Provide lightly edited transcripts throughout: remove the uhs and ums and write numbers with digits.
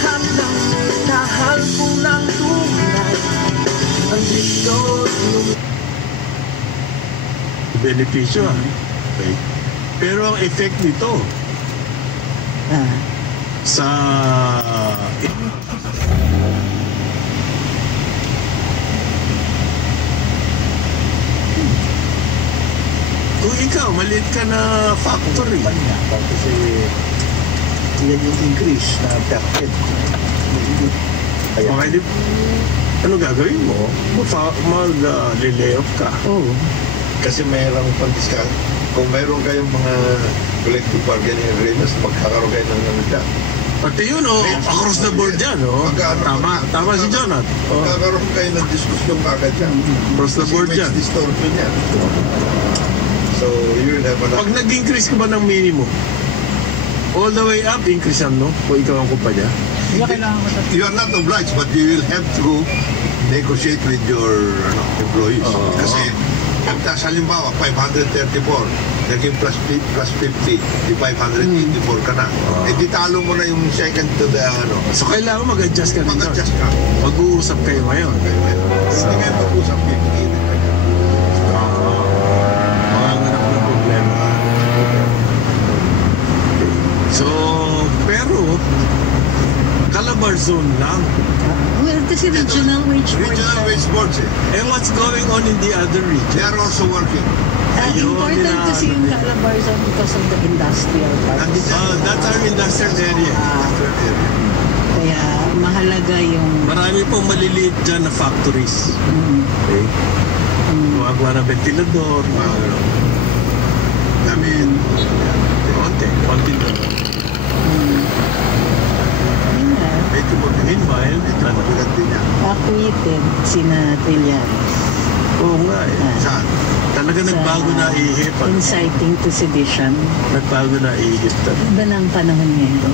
Lahat ng minahal ko ng tunay ang gusto benepisyo, okay. Pero ang effect nito sa kung ikaw maliit ka na factory kasi yan yung increase na per head. okay, ano gagawin mo? Mag-lay-off ka. Kasi mayroong pang-discount. Kung mayroon kayong mga collective bargaining agreements, magkakaroon kayo ng nangyay. Pati yun, across the board yan, tama si Jonat. Magkakaroon kayo ng diskusyon kagad yan. Across the board yan. Distortion yan. So, you will have Pag nag-increase ka ba ng minimum, all the way up, increase mo, kung ikaw ang kumpanya? You are not obliged, but you will have to negotiate with your employees. Kasi, tas halimbawa, 534, naging plus 50, di 584 ka na. Di talo mo na yung second to the So, kailangan mag-adjust ka dito. Mag-adjust ka. Mag-uusap kayo ngayon. Hindi kayo mag-usap pipigilin. Manganganap ng problema. So, pero, Calabar zone lang. Well, kasi regional wage board. Regional wage boards And what's going on in the other They region? are also working. Important kasi yung Calabar zone because of the industrial part. That's our industrial area. Kaya mahalaga yung... Marami pong maliliit dyan na factories. Okay? Gumagawa ng ventilador. Konti lang. Meanwhile, acquitted sina Trillanes. oo nga Saan? Talaga nagbago na ihip. Inciting to sedition. Nagbago na ihip. Iba na ang panahon ngayon.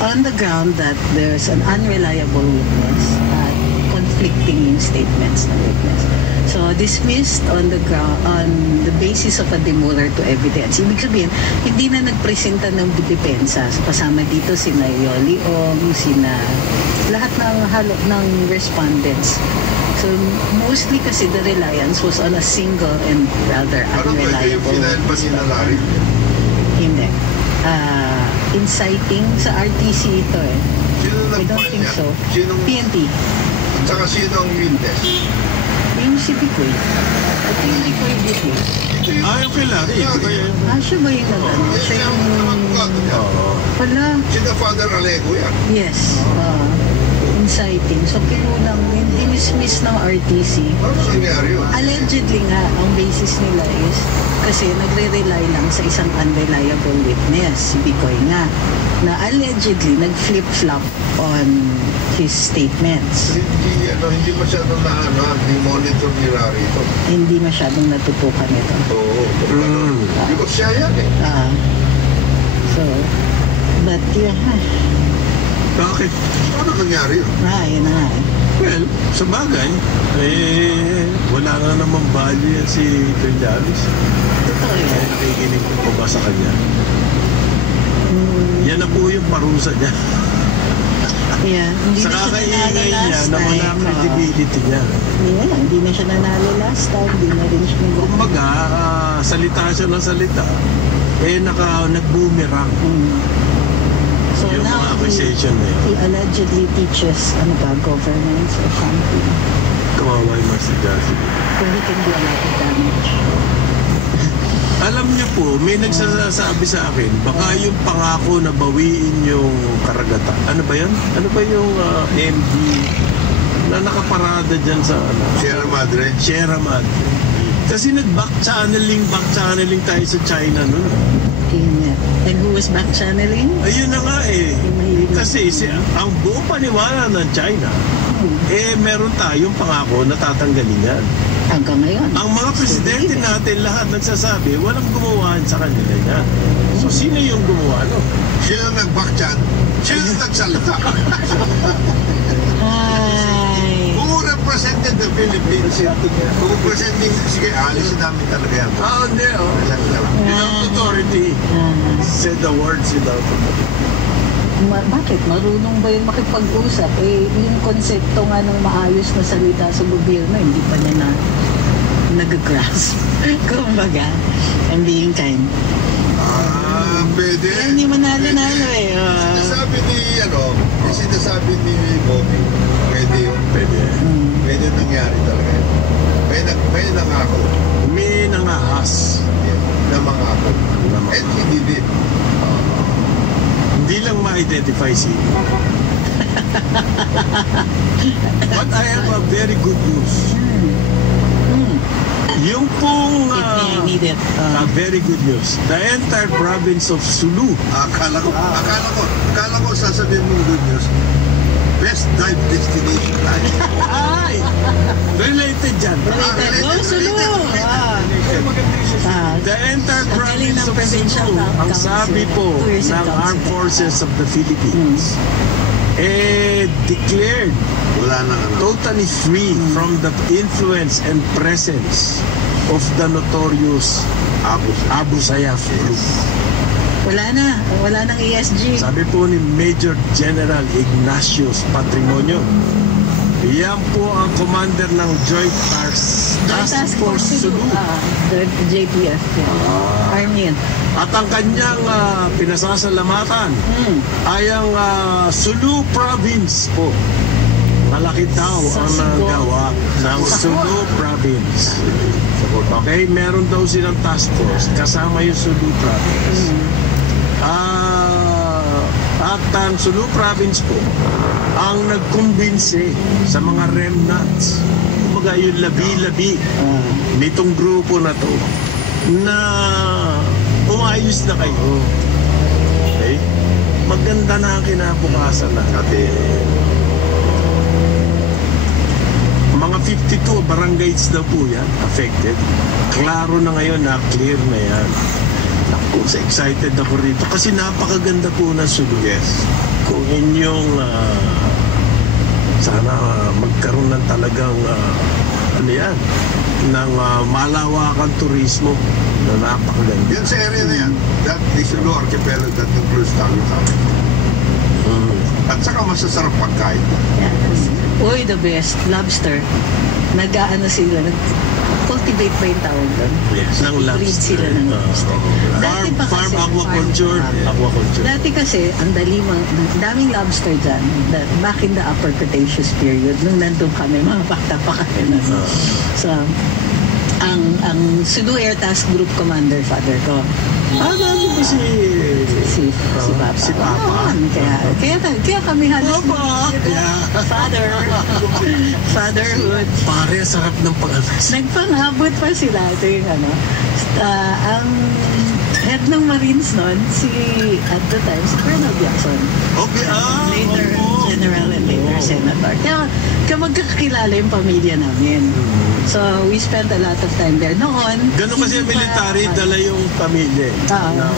On the ground that there's an unreliable witness at conflicting yung statements ng witness. So, dismissed on the ground, on the basis of a demurrer to evidence. Ibig sabihin, hindi na nagpresenta ng depensa. So, kasama dito sina Yoli Ong, lahat ng respondents. So, mostly kasi the reliance was on a single and rather unreliable Larry? Hindi. Inciting sa RTC ito eh. Sino I don't nag-file think niya? so. Sinong, PNP. at saka sinong witness? Yung si Picoy. At yung Picoy dito. Yung kay Larry. Siya ba yung nag-ano? Siya yung... Wala. Sino Father Alego yan? Yes. Inciting. So, kinulang, dinismiss ng RTC. Ano nangyari yun? Allegedly nga, ang basis nila is kasi nagre-rely lang sa isang unreliable witness, si Picoy nga, na allegedly nag-flip-flop on his statements. Hindi masyadong hindi monitor ni Larry ito. Hindi masyadong natutukan ito. Oo. Because siya yan eh. So, but yeah. Bakit? Ano nangyari yun? Yun na nga eh. Well, sa bagay, wala na namang value yan si Trillanes. Totoo yan. Nakikinig ko pa ba sa kanya? Yan na po yung parusa niya. Yeah, hindi Sa na siya kakaingay nanalo niya, last na wala time. credibility niya. Yeah, hindi na siya nanalo last time. Hindi na rin siya nag- Kumbaga, salita siya ng salita, nag-boomerang. So Yung now, mga accusation na yun. he allegedly teaches governance or something. Kawawa yung Master Jassy. So he can do a lot of damage. Alam niyo po, may nagsasabi sa akin, baka yung pangako na bawiin yung karagatan. Ano ba yan? Ano ba yung MD na nakaparada dyan sa Sierra Madre. Sierra Madre. Kasi nag-back channeling tayo sa China nun. Yeah. And who was back channeling? Ayun na nga eh. Yung mahilig na- Kasi ang buong paniwala ng China, meron tayong pangako na tatanggalin yan. Hanggang ngayon. Ang mga presidente natin lahat nagsasabi, walang gumawa sa kanila yan. So, sino yung gumawa, no? Sino nag-backchat? Sino nagsalita? Ay. Who represented the Philippines? Who representing, sige, alisin namin talaga yan. Hindi, Without authority. Said the words without authority. bakit? Marunong ba yung makipag-usap? Yung konsepto nga ng maayos na salita sa gobyerno, hindi pa niya nag-grasp. Kumbaga, I'm being kind. Pwede. Hindi manalo-nalo eh. Sinasabi ni Bobby, pwede yun. Pwede nangyari talaga yun. May nangako. May nangahas. Na mangako. At hindi din. Hindi lang ma-identify si But I have a very good news. Yung pong Need it. very good news. The entire province of Sulu. Akala ko sasabihin mong good news. Best dive destination tayo. Ay! Related dyan. Sulu! The entire province of Sulu, ang sabi po ng Armed Forces of the Philippines, declared Wala na totally free from the influence and presence of the notorious Abu Sayyaf group. Wala nang ESG. Sabi po ni Major General Ignacius Patrimonio, yan po ang commander ng Joint Task Force Sulu. JTF. Army yan. At ang kanyang pinasasalamatan ay ang Sulu Province po. Malaki daw ang nagawa ng Sulu Province. Okay, meron daw silang task force kasama yung Sulu Province. At ang Sulu Province po ang nagkumbinse sa mga remnants, kumbaga yung labi-labi nitong grupo na to na umayos na kayo. Okay? Maganda na ang kinabukasan natin. Mga 52 barangays daw po yan affected. Klaro na ngayon na clear na yan. Naku, excited ako rito kasi napakaganda po ng Sulu. Yes. Kung inyong sana magkaroon ng talagang ng malawakan turismo na napakaganda. Yan sa area na yan. The Sulu Archipelago that includes Tawi-Tawi. At saka masasarap pagkain. Yes. Uy, the best. Lobster. Nag-aano sila. Cultivate ba yung tawag doon? Yes. Ng Breed lobster. sila ng lobster. Dati pa Farm kasi, aquaculture. aquaculture. Dati kasi, ang daming lobster dyan. Back in the Upper Cretaceous period, nung nandun kami, mga bata pa kami. So, ang Sulu Air Task Group Commander, father ko. Ano ba Si Papa. Si Papa. Kaya kami halos Papa! fatherhood. Pare, sarap ng pag-alas. Nagpangabot pa sila. Ito yung ang head ng Marines noon, at the time, si Colonel Jackson. Okay, Later General and later Senator. Kaya magkakakilala yung pamilya namin. So, we spent a lot of time there. Noon, Ganun kasi yung military, dala yung pamilya na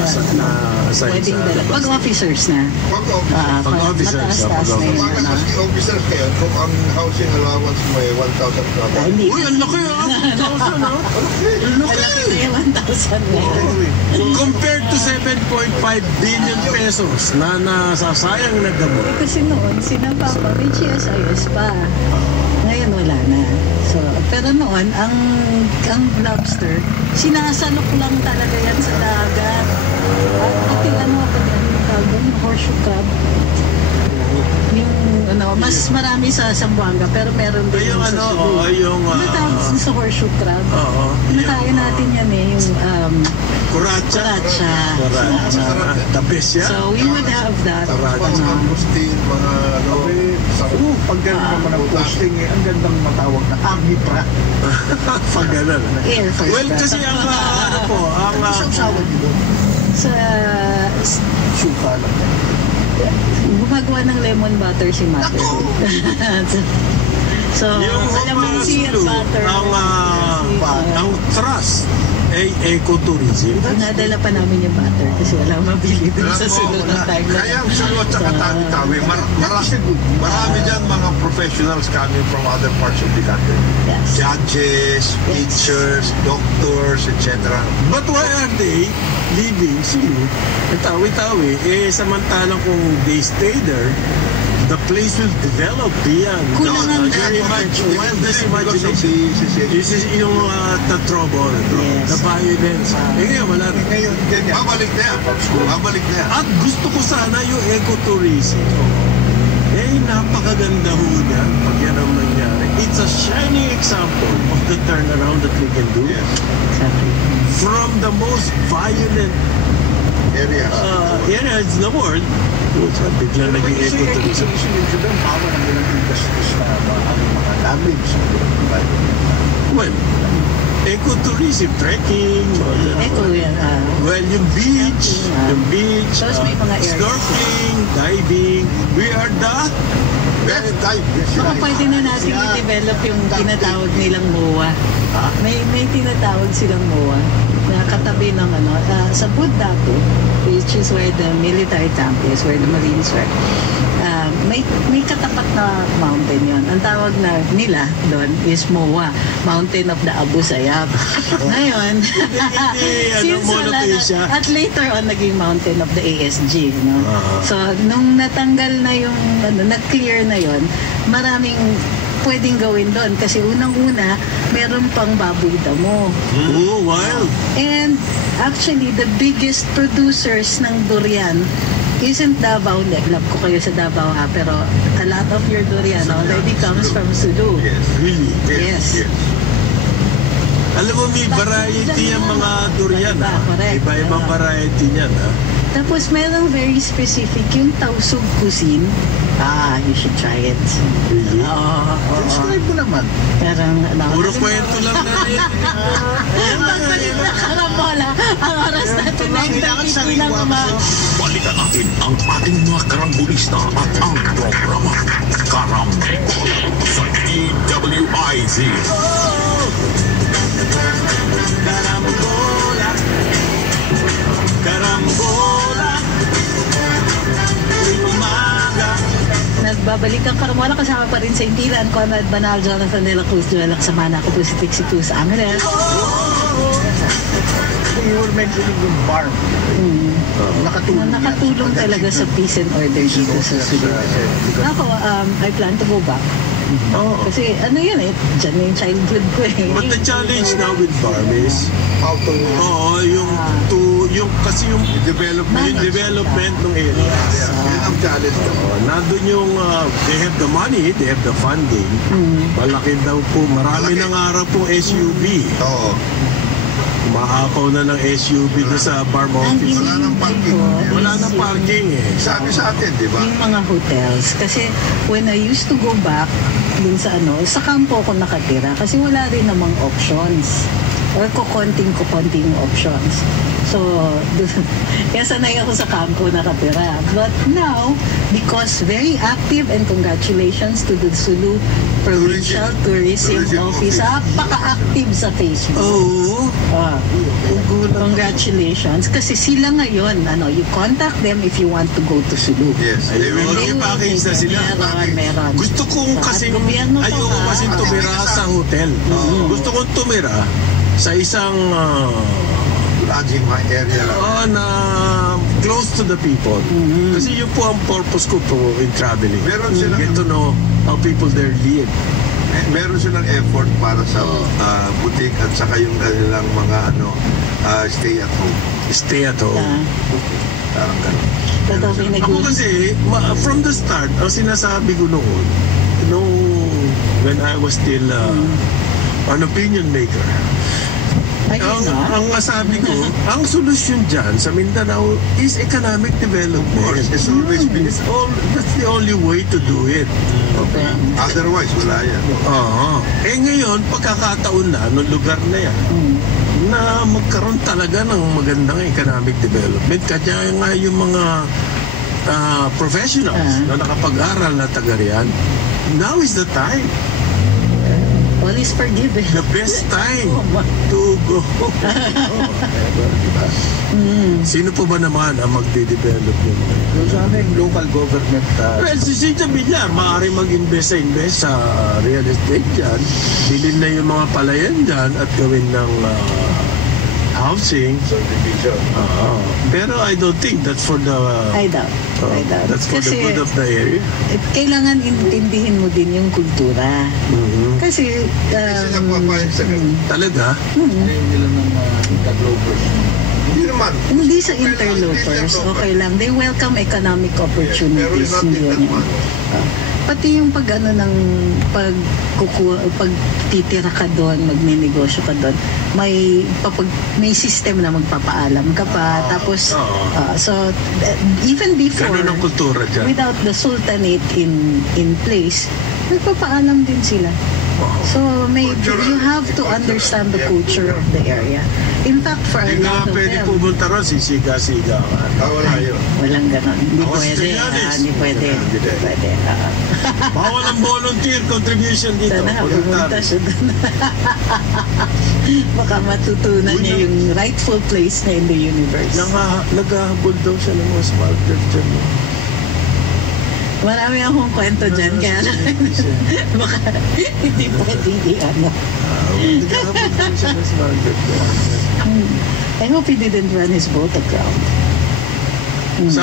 assign pwedeng sa... dala. Pag officers na. Pag-officers. Mataas-taas na yun. Mga kasi officers kayo, kung ang housing allowance mo ay 1,000 Hindi. Uy, ang laki 1,000 Malaki na yung 1,000 na. Compared to 7.5 billion pesos na nasasayang na gamot. Kasi noon, sina Papa, may GSIS pa. Ngayon wala na. So, pero noon, ang lobster, sinasalok lang talaga yan sa dagat. Pati yung horseshoe crab. Yung mas marami sa Zamboanga, pero meron din Yung sa Cebu. yung... Tawag sa horseshoe crab. Oo. Kinakain natin yan yung Kuracha. The best yan. So, we would have that. Mangustin, mga Pag gano'n naman ang posting, ang gandang matawag na Army Pra. Pag gano'n. Air Force. Well, kasi ang Sawsawan nyo doon. Sa Suka lang. gumagawa ng lemon butter si Mother. So, yung calamansi at Sulu, butter. ang trust ecotourism. Dinadala pa namin yung butter kasi wala mabili dun sa sunod na time. Kaya ang sunod sa Tawi-Tawi, marami dyan mga professionals coming from other parts of the country. Yes. Judges, teachers, doctors, etc. But why are they leaving Cebu, Tawi-Tawi? Samantalang kung they stay there, the place will develop beyond. Kulangan Very much wildest imagination. This is yung the trouble, Yes. the violence. Ngayon, wala na. Ngayon, ganyan. Babalik na yan. Babalik na yan. At gusto ko sana yung ecotourism. Napakaganda ho niyan pag yan ang nangyari. It's a shining example of the turnaround that we can do. Yes. From the most violent Areas. areas in the world, bigla naging ecotourism. Isunod ko doon, bawa ng ilang industries na mga damage. Well, ecotourism, trekking, Eco yan. well, yung beach, Tapos may mga areas. snorkeling, diving, we are the Very tight. Baka pwede na natin i-develop yung tinatawag nilang MOA. May tinatawag silang MOA na katabi ng sa Buddaku, which is where the military camp is, where the Marines were. May katapat na mountain yon. Ang tawag na nila doon is MOA, Mountain of the Abu Sayyaf. Ngayon, since wala na, at later on naging Mountain of the ASG. No? So, nung natanggal na yung, nag-clear na yon, maraming pwedeng gawin doon. Kasi unang-una, meron pang baboy damo. oh, wild. And actually, the biggest producers ng durian isn't Davao. Love ko kayo sa Davao ha, pero a lot of your durian already comes from Sulu. Yes. Really? Yes. Alam mo, may variety ang mga durian, ha? Correct. Iba-ibang variety niyan, ha? Tapos merong very specific, yung tausug cuisine. You should try it. Really? Describe mo naman. Parang, Puro kwento lang na rin. Pagbalik na karambola, ang oras natin ay nagpipili ng mga Balikan natin ang ating mga karangbulista at ang programa Karambola sa DWIZ. Karambola, karambola, tuwing umaga. Nagbabalik ang karambola, kasama pa rin sa Intilan, Conrad Banal, Jonathan De La Cruz, Joel Laksamana, ako po si Tixi Cruz Angeles. You were mentioning yung farm. Nakatulong talaga sa peace and order dito sa Sulu. Ako, I plan to go back. Kasi yun dyan na yung childhood ko eh. But the challenge now with farm is, How to kasi yung development. development ng area. Yan ang challenge. Nandun yung, they have the money, they have the funding. Malaki daw po, marami Malaki. ng araw po SUV. Oo. Maapaw na ng SUV doon sa farm office. Wala nang parking. Wala nang parking eh. Sabi sa atin, di ba? Yung mga hotels. Kasi when I used to go back dun sa sa kampo ako nakatira kasi wala rin namang options. Or kukonting options. So, kaya sanay ako sa kampo nakatira. But now, because very active, and congratulations to the Sulu Provincial Tourism Office. Napaka-active sa Facebook. Oo. Congratulations. Kasi sila ngayon, you contact them if you want to go to Sulu. Yes. They will May package na sila. Meron. Gusto kong So, kasi, at gobyerno pa ayoko ba? kasi tumira sa hotel. Gusto kong tumira sa isang lodging area lang. na close to the people. Kasi yun po ang purpose ko po in traveling. Meron silang- Get to know how people there live. Meron silang effort para sa boutique at saka yung kanilang mga stay at home. Stay at home. Parang ganun. Totoo Ako kasi, from the start, ang sinasabi ko noon, when I was still an opinion maker, ang sabi ko, ang solusyon dyan sa Mindanao is economic development. It's always been. That's the only way to do it. Otherwise, wala yan. Ngayon, pagkakataon na, nung lugar na yan, na magkaroon talaga ng magandang economic development. Kaya nga yung mga professionals na nakapag-aral na taga riyan, now is the time. all is forgiven. The best time to go. Diba? Sino po ba naman ang magde-develop yun? So sa amin, local government, Well, si Cynthia Villar, maaari mag-invest sa real estate dyan. Bilhin na yung mga palayan dyan at gawin ng housing. Subdivision. Pero I don't think that's for the... I doubt. That's for the good of the area. Kailangan intindihin mo din yung kultura. Kasi, Kasi napapayag sa ganun. Talaga? ngayon nila ng interlopers. Hindi naman. hindi sa interlopers, okay lang. They welcome economic opportunities. Pero Hindi not in yan. that Pati yung pagtitira ka doon, magninegosyo ka doon, may system na magpapaalam ka pa. Tapos, so, even before, Ganun ang kultura dyan. without the sultanate in place, nagpapaalam din sila. So, you have to understand the culture of the area. In fact, for a Hindi nga lot of pwede them, pumunta ron, sisiga-siga ka. Wala yun. walang ganon. Hindi Ako si pwede. Trillanes. Hindi pwede. Hindi. Hindi pwede. Bawal ang volunteer contribution dito. Sana pumunta Voluntary. siya doon. Baka matutunan niya yung rightful place niya in the universe. Naghahabol daw siya ng mga smuggler dyan. Marami akong kwento dyan, kaya baka hindi pwedeng i-ano. Naghahabol daw siya ng smuggler dyan. I hope he didn't run his boat aground. Sa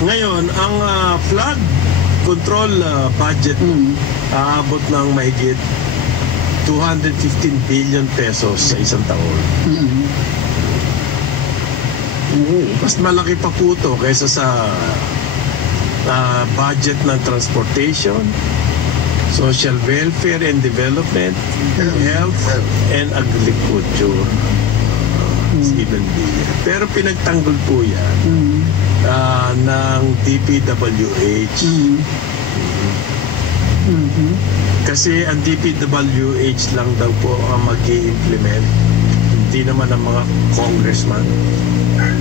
ngayon, ang flood control budget aabot ng mahigit 215 billion pesos sa isang taon. Mas malaki pa po ito kaysa sa budget ng transportation, social welfare and development, health, and agriculture. Even billion. Pero pinagtanggol po yan ng DPWH. Kasi ang DPWH lang daw po ang mag-i-implement, hindi naman ang mga congressman.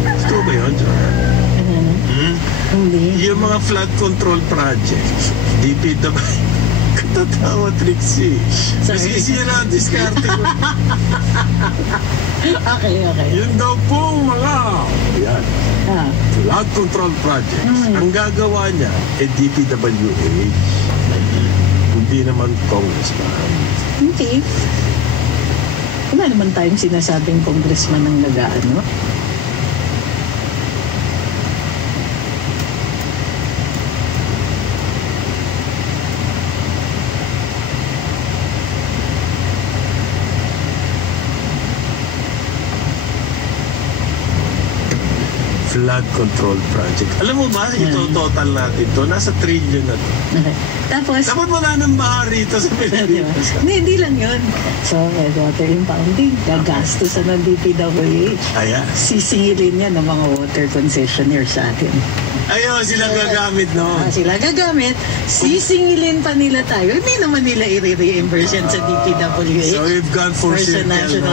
Ito ba yun, John? Hindi. Yung mga flood control projects, DPWH, katatawa Trixie. Masisira ang diskarte ko. Okay. Yun daw pong mga flood control projects. Ang gagawa niya DPWH, hindi naman congressman. Okay. Wala naman tayong sinasabing congressman ang nag-ano. Flood control project. Alam mo ba, ito total natin to, nasa trillion na to. Tapos, Dapat wala nang baha rito sa Pilipinas. hindi lang yun. So, water impounding, gagastusan ng DPWH. Ayan. Sisingilin niya ng mga water concessionaire sa atin. Ayun, sila gagamit, no? Sila gagamit, sisingilin pa nila tayo. Hindi naman nila i-reimburse yan sa DPWH. So we've gone for Or sa circle national